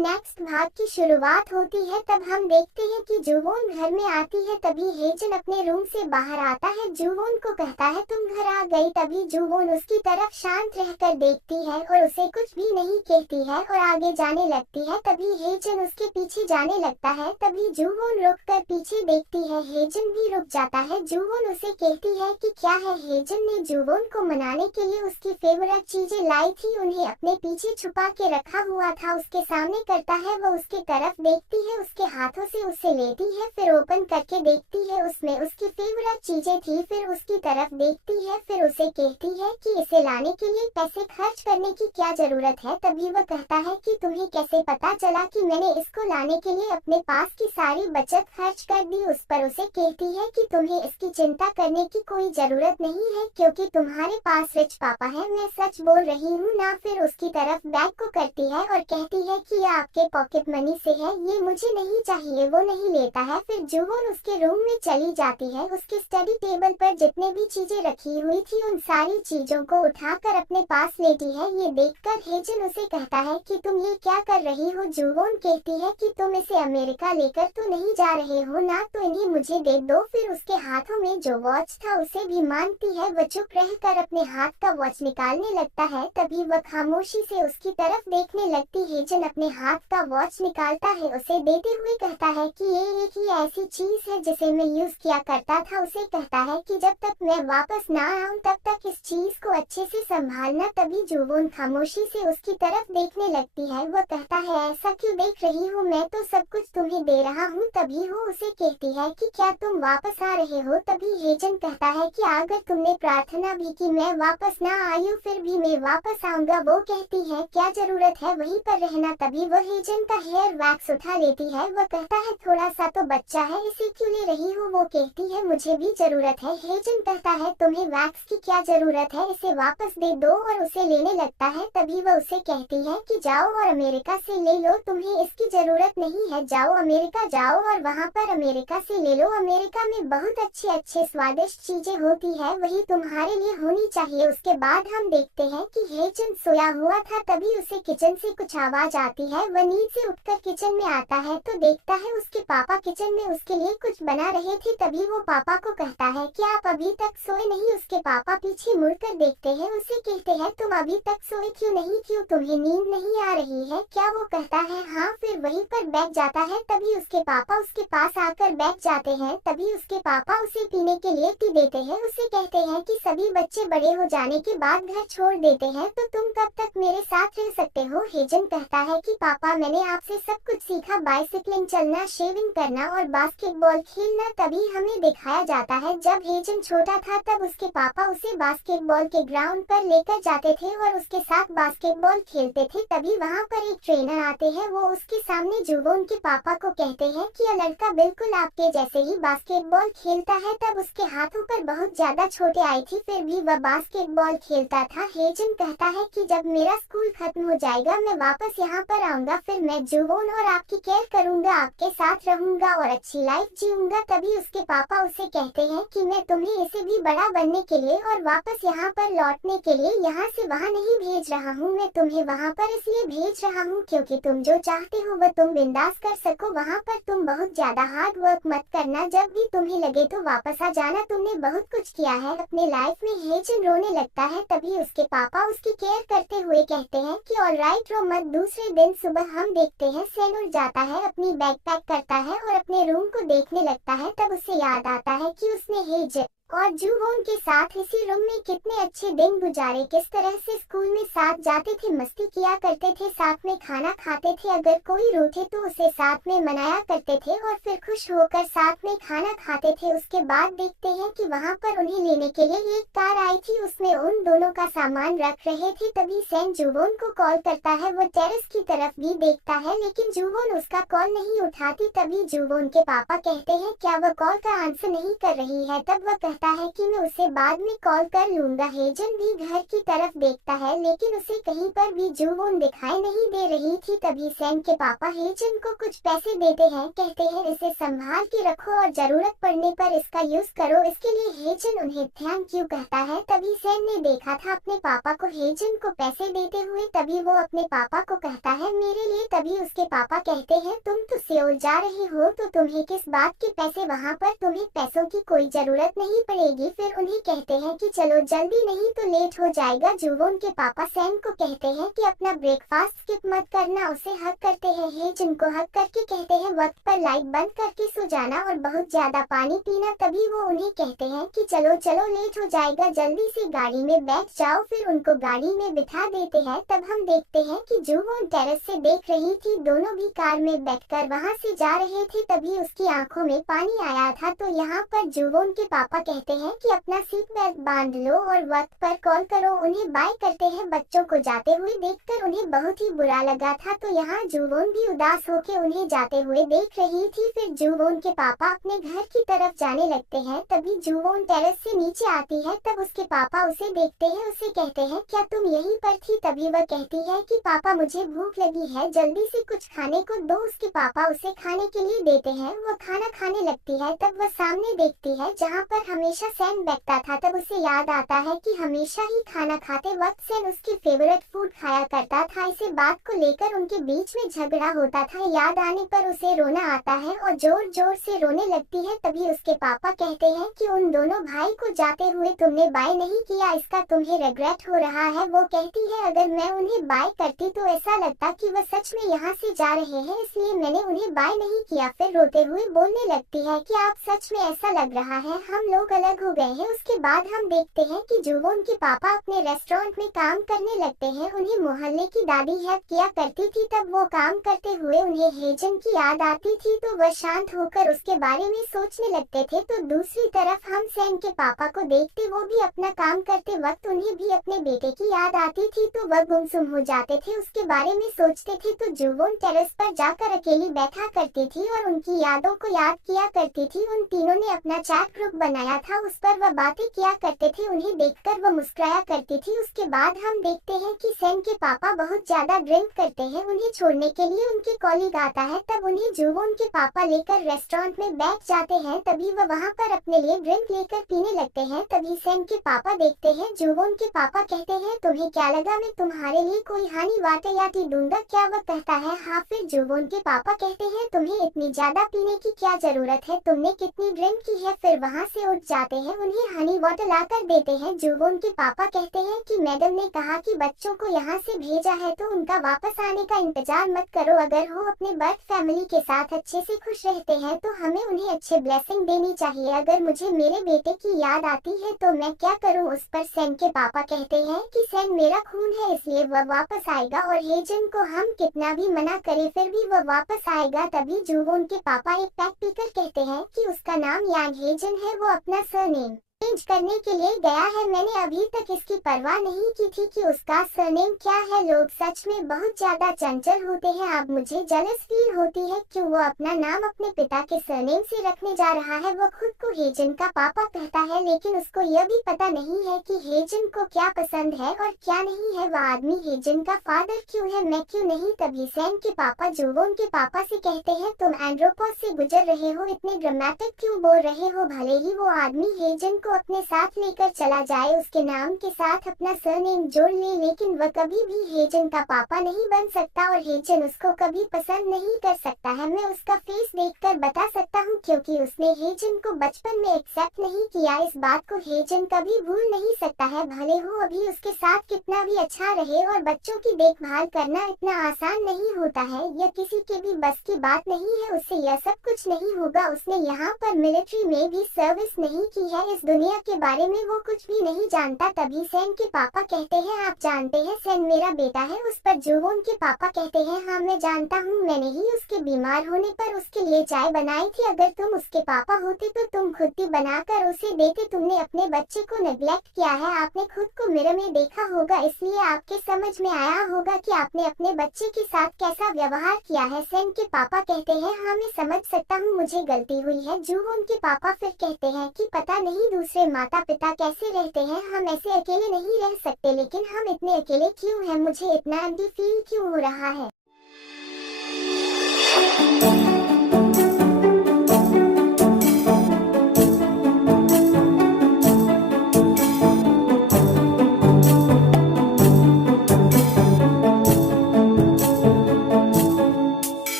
Next भाग की शुरुआत होती है। तब हम देखते हैं कि जुवोन घर में आती है। तभी हेजन अपने रूम से बाहर आता है, जुवोन को कहता है तुम घर आ गई। तभी जुवोन उसकी तरफ शांत रहकर देखती है और उसे कुछ भी नहीं कहती है और आगे जाने लगती है। तभी हेजन उसके पीछे जाने लगता है। तभी जुवोन रुक कर पीछे देखती है, हेजन भी रुक जाता है। जुवोन उसे कहती है कि क्या है। हेजन ने जुवोन को मनाने के लिए उसकी फेवरेट चीजें लाई थी, उन्हें अपने पीछे छुपा के रखा हुआ था, उसके सामने करता है। वो उसके तरफ देखती है, उसके हाथों से उसे लेती है, फिर ओपन करके देखती है, उसमें उसकी फेवरेट चीजें थी। फिर उसकी तरफ देखती है, फिर उसे कहती है कि इसे लाने के लिए पैसे खर्च करने की क्या जरूरत है। तभी वह कहता है कि तुम्हें कैसे पता चला कि मैंने इसको लाने के लिए अपने पास की सारी बचत खर्च कर दी। उस पर उसे कहती है कि तुम्हें इसकी चिंता करने की कोई जरूरत नहीं है क्योंकि तुम्हारे पास रिच पापा है, मैं सच बोल रही हूँ ना। फिर उसकी तरफ बैग को करती है और कहती है कि यह आपके पॉकेट मनी से है, ये मुझे नहीं चाहिए। वो नहीं लेता है। फिर जुवोन उसके रूम में चली जाती है। उसके स्टडी टेबल पर जितने भी चीजें रखी हुई थी उन सारी चीजों को उठाकर अपने पास लेती है। ये देखकर हेजन उसे कहता है कि तुम ये क्या कर रही हो। जुवोन कहती है कि तुम इसे अमेरिका लेकर तो नहीं जा रहे हो ना, तो इन्हें मुझे दे दो। फिर उसके हाथों में जो वॉच था उसे भी मांगती है। वह चुप रहकर अपने हाथ का वॉच निकालने लगता है। तभी वह खामोशी से उसकी तरफ देखने लगती। हेजन अपने हाथ का वॉच निकालता है, उसे देते हुए कहता है कि ये एक ही ऐसी चीज है जिसे मैं यूज किया करता था। उसे कहता है कि जब तक मैं वापस ना आऊं तब तक इस चीज को अच्छे से संभालना। तभी जुवोन खामोशी से उसकी तरफ देखने लगती है। वह कहता है ऐसा क्यों देख रही हो, मैं तो सब कुछ तुम्हें दे रहा हूँ। तभी वो उसे कहती है कि क्या तुम वापस आ रहे हो। तभी हेजन कहता है कि अगर तुमने प्रार्थना भी की मैं वापस ना आई हूँ फिर भी मैं वापस आऊंगा। वो कहती है क्या जरूरत है वहीं पर रहना। तभी वह हेजन का हेयर वैक्स उठा लेती है। वह कहता है थोड़ा सा तो बच्चा है, इसे क्यों ले रही हो। वो कहती है मुझे भी जरूरत है। हेजन कहता है तुम्हें वैक्स की क्या जरूरत है, इसे वापस दे दो और उसे लेने लगता है। तभी वह उसे कहती है कि जाओ और अमेरिका से ले लो, तुम्हें इसकी जरूरत नहीं है, जाओ अमेरिका जाओ और वहाँ पर अमेरिका से ले लो। अमेरिका में बहुत अच्छे अच्छे स्वादिष्ट चीजें होती है, वही तुम्हारे लिए होनी चाहिए। उसके बाद हम देखते हैं कि हेजन सोया हुआ था। तभी उसे किचन से कुछ आवाज आती है। वह नींद से उठकर किचन में आता है तो देखता है उसके पापा किचन में उसके लिए कुछ बना रहे थे। तभी वो पापा को कहता है कि आप अभी तक सोए नहीं। उसके पापा पीछे मुड़कर देखते हैं, उसे कहते हैं तुम अभी तक सोए क्यों नहीं, क्यों तुम्हें नींद नहीं आ रही है क्या। वो कहता है हाँ, फिर वहीं पर बैठ जाता है। तभी उसके पापा उसके पास आकर बैठ जाते हैं। तभी उसके पापा उसे पीने के लिए टी देते हैं। उसे कहते हैं कि सभी बच्चे बड़े हो जाने के बाद घर छोड़ देते हैं तो तुम कब तक मेरे साथ रह सकते हो। हेजन कहता है कि पापा मैंने आपसे सब कुछ सीखा, बाइसिकलिंग चलना, शेविंग करना और बास्केटबॉल खेलना। तभी हमें दिखाया जाता है जब हेजन छोटा था तब उसके पापा उसे बास्केटबॉल के ग्राउंड पर लेकर जाते थे और उसके साथ बास्केटबॉल खेलते थे। तभी वहाँ पर एक ट्रेनर आते हैं। वो उसके सामने जुवोन के पापा को कहते हैं कि यह लड़का बिल्कुल आपके जैसे ही बास्केटबॉल खेलता है। तब उसके हाथों पर बहुत ज्यादा छोटे आई थी फिर भी वह बास्केटबॉल खेलता था। हेजन कहता है कि जब मेरा स्कूल खत्म हो जाएगा मैं वापस यहाँ पर आऊंगा, फिर मैं जुवोन और आपकी केयर करूंगा, आपके साथ रहूंगा और अच्छी लाइफ जीऊंगा। तभी उसके पापा उसे कहते हैं कि मैं तुम्हें इसे भी बड़ा बनने के लिए और वापस यहाँ पर लौटने के लिए यहाँ से वहाँ नहीं भेज रहा हूँ, मैं तुम्हें वहाँ पर इसलिए भेज रहा हूँ क्योंकि तुम जो चाहते हो वह तुम बिंदास कर सको। वहाँ पर तुम बहुत ज्यादा हार्ड वर्क मत करना, जब भी तुम्हें लगे तो वापस आ जाना, तुमने बहुत कुछ किया है अपने लाइफ में। हेजन रोने लगता है। तभी उसके पापा उसकी केयर करते हुए कहते हैं कि ऑलराइट रो मत। दूसरे दिन सुबह हम देखते हैं सेनुर जाता है, अपनी बैग पैक करता है और अपने रूम को देखने लगता है। तब उसे याद आता है कि उसने हेजन और जुवोन के साथ इसी रूम में कितने अच्छे दिन गुजारे, किस तरह से स्कूल में साथ जाते थे, मस्ती किया करते थे, साथ में खाना खाते थे, अगर कोई रूठे तो उसे साथ में मनाया करते थे और फिर खुश होकर साथ में खाना खाते थे। उसके बाद देखते हैं कि वहाँ पर उन्हें लेने के लिए एक कार आई थी, उसमें उन दोनों का सामान रख रहे थे। तभी सैन जुवोन को कॉल करता है। वो टेरेस की तरफ भी देखता है लेकिन जुवोन उसका कॉल नहीं उठाती। तभी जुवोन के पापा कहते हैं क्या वह कॉल का आंसर नहीं कर रही है। तब वह कहता कहता है कि मैं उसे बाद में कॉल कर लूंगा। हेजन भी घर की तरफ देखता है लेकिन उसे कहीं पर भी जुवोन दिखाई नहीं दे रही थी। तभी सैम के पापा हेजन को कुछ पैसे देते हैं, कहते हैं इसे संभाल के रखो और जरूरत पड़ने पर इसका यूज करो। इसके लिए हेजन उन्हें थैंक यू कहता है। तभी सैम ने देखा था अपने पापा को हेजन को पैसे देते हुए, तभी वो अपने पापा को कहता है मेरे लिए। तभी उसके पापा कहते हैं तुम तो सियोल जा रहे हो तो तुम्हें किस बात के पैसे, वहाँ पर तुम्हें पैसों की कोई जरूरत नहीं पड़ेगी। फिर उन्हें कहते हैं कि चलो जल्दी नहीं तो लेट हो जाएगा। जुवोन के पापा सैम को कहते हैं कि अपना ब्रेकफास्ट स्किप मत करना, उसे हक करते हैं। हेजन को हक करके कहते हैं वक्त पर लाइट बंद करके सो जाना और बहुत ज्यादा पानी पीना। तभी वो उन्हें कहते हैं कि चलो चलो लेट हो जाएगा, जल्दी से गाड़ी में बैठ जाओ। फिर उनको गाड़ी में बिठा देते हैं। तब हम देखते हैं कि जुवोन टेरेस से देख रही थी, दोनों भी कार में बैठकर वहां से जा रहे थे। तभी उसकी आंखों में पानी आया था। तो यहाँ पर जुवोन के पापा कहते हैं कि अपना सीट बेल्ट बांध लो और वक्त पर कॉल करो। उन्हें बाय करते हैं। बच्चों को जाते हुए देखकर उन्हें बहुत ही बुरा लगा था। तो यहाँ जुवोन भी उदास होकर उन्हें जाते हुए देख रही थी। फिर जुवोन के पापा अपने घर की तरफ जाने लगते हैं। तभी जुवोन टेरेस से नीचे आती है। तब उसके पापा उसे देखते हैं, उसे कहते हैं क्या तुम यहीं पर थी? तभी वह कहती है कि पापा मुझे भूख लगी है, जल्दी से कुछ खाने को दो। उसके पापा उसे खाने के लिए देते हैं। वह खाना खाने लगती है। तब वह सामने देखती है जहाँ पर हमेशा सैम बैठता था। तब उसे याद आता है कि हमेशा ही खाना खाते वक्त सैम उसकी फेवरेट फूड खाया करता था। इसे बात को लेकर उनके बीच में झगड़ा होता था। याद आने पर उसे रोना आता है और जोर जोर से रोने लगती है। तभी उसके पापा कहते हैं कि उन दोनों भाई को जाते हुए तुमने बाय नहीं किया, इसका तुम्हें रिग्रेट हो रहा है। वो कहती है अगर मैं उन्हें बाय करती तो ऐसा लगता कि वह सच में यहाँ से जा रहे हैं, इसलिए मैंने उन्हें बाय नहीं किया। फिर रोते हुए बोलने लगती है कि आप सच में ऐसा लग रहा है हम लोग अलग हो गए हैं। उसके बाद हम देखते हैं कि जुवोन के पापा अपने रेस्टोरेंट में काम करने लगते हैं। उन्हें मोहल्ले की दादी हेल्प किया करती थी। तब वो काम करते हुए उन्हें हेजन की याद आती थी तो वह शांत होकर उसके बारे में सोचने लगते थे। तो दूसरी तरफ हम सैम के पापा को देखते, वो भी अपना काम करते वक्त उन्हें भी अपने बेटे की याद आती थी तो वह गुमसुम हो जाते थे, उसके बारे में सोचते थे। तो जुवोन टेरेस पर जाकर अकेली बैठा करती थी और उनकी यादों को याद किया करती थी। उन तीनों ने अपना चैट ग्रुप बनाया था, उस पर वह बातें किया करते थे। उन्हें देखकर वह मुस्कुराया करती थी। उसके बाद हम देखते हैं कि सैम के पापा बहुत ज्यादा ड्रिंक करते हैं। उन्हें छोड़ने के लिए उनके कॉलीग आता है। तब उन्हें जुवोन के पापा लेकर रेस्टोरेंट में बैठ जाते हैं। तभी वह वहाँ पर अपने लिए ड्रिंक लेकर पीने लगते हैं। तभी सैम के पापा देखते हैं। जुवोन के पापा कहते हैं तुम्हें क्या लगा मैं तुम्हारे लिए कोई हानि वाटर या टी दूंगा क्या? वह कहता है हाँ। फिर जुवोन के पापा कहते हैं तुम्हें इतनी ज्यादा पीने की क्या जरूरत है, तुमने कितनी ड्रिंक की है? फिर वहाँ से उठ जाते हैं। उन्हें हनी वाटर लाकर देते हैं। जुवोन के पापा कहते हैं कि मैडम ने कहा कि बच्चों को यहाँ से भेजा है तो उनका वापस आने का इंतजार मत करो। अगर वो अपने बर्थ फैमिली के साथ अच्छे से खुश रहते हैं तो हमें उन्हें अच्छे ब्लेसिंग देनी चाहिए। अगर मुझे मेरे बेटे की याद आती है तो मैं क्या करूँ? उस पर सैम के पापा कहते हैं कि सैम मेरा खून है इसलिए वह वापस आएगा और हेजन को हम कितना भी मना करें फिर भी वह वापस आएगा। तभी जुवोन के पापा एक पैक पीकर कहते हैं कि उसका नाम यांग हेजन है, वो अपना सरनेम चेंज करने के लिए गया है। मैंने अभी तक इसकी परवाह नहीं की थी कि उसका सरनेम क्या है। लोग सच में बहुत ज्यादा चंचल होते हैं। अब मुझे जेलस फील होती है कि वो अपना नाम अपने पिता के सरनेम से रखने जा रहा है। वो खुद को हेजन का पापा कहता है लेकिन उसको यह भी पता नहीं है कि हेजन को क्या पसंद है और क्या नहीं है। वह आदमी हेजन का फादर क्यों है, मैं क्यों नहीं? तभी सैम के पापा जुवोन के पापा से कहते हैं तुम एंड्रोपोस से गुजर रहे हो, इतने ड्रामेटिक क्यों बोल रहे हो? भले ही वो आदमी हेजन को अपने साथ लेकर चला जाए, उसके नाम के साथ अपना सरनेम जोड़ ले, लेकिन वह कभी भी हेजन का पापा नहीं बन सकता और हेजन उसको कभी पसंद नहीं कर सकता है। मैं उसका फेस देखकर बता सकता हूँ क्योंकि उसने हेजन को बचपन में एक्सेप्ट नहीं किया। इस बात को हेजन कभी भूल नहीं सकता है, भले हो अभी उसके साथ कितना भी अच्छा रहे। और बच्चों की देखभाल करना इतना आसान नहीं होता है, यह किसी के भी बस की बात नहीं है। उससे यह सब कुछ नहीं होगा। उसने यहाँ पर मिलिट्री में भी सर्विस नहीं की है, इस दुनिया के बारे में वो कुछ भी नहीं जानता। तभी सैम के पापा कहते हैं आप जानते हैं सैम मेरा बेटा है। उस पर जुवोन के पापा कहते हैं हाँ मैं जानता हूँ, मैंने ही उसके बीमार होने पर उसके लिए चाय बनाई थी। अगर तुम उसके पापा होते तो तुम खुद ही बनाकर उसे देते। तुमने अपने बच्चे को नेग्लेक्ट किया है। आपने खुद को मिरर में देखा होगा इसलिए आपके समझ में आया होगा कि आपने अपने बच्चे के साथ कैसा व्यवहार किया है। सैम के पापा कहते हैं हाँ मैं समझ सकता हूँ, मुझे गलती हुई है। जुवोन के पापा फिर कहते हैं कि पता नहीं दूसरे दूसरे माता पिता कैसे रहते हैं, हम ऐसे अकेले नहीं रह सकते, लेकिन हम इतने अकेले क्यों हैं, मुझे इतना एम्प्टी फील क्यों हो रहा है।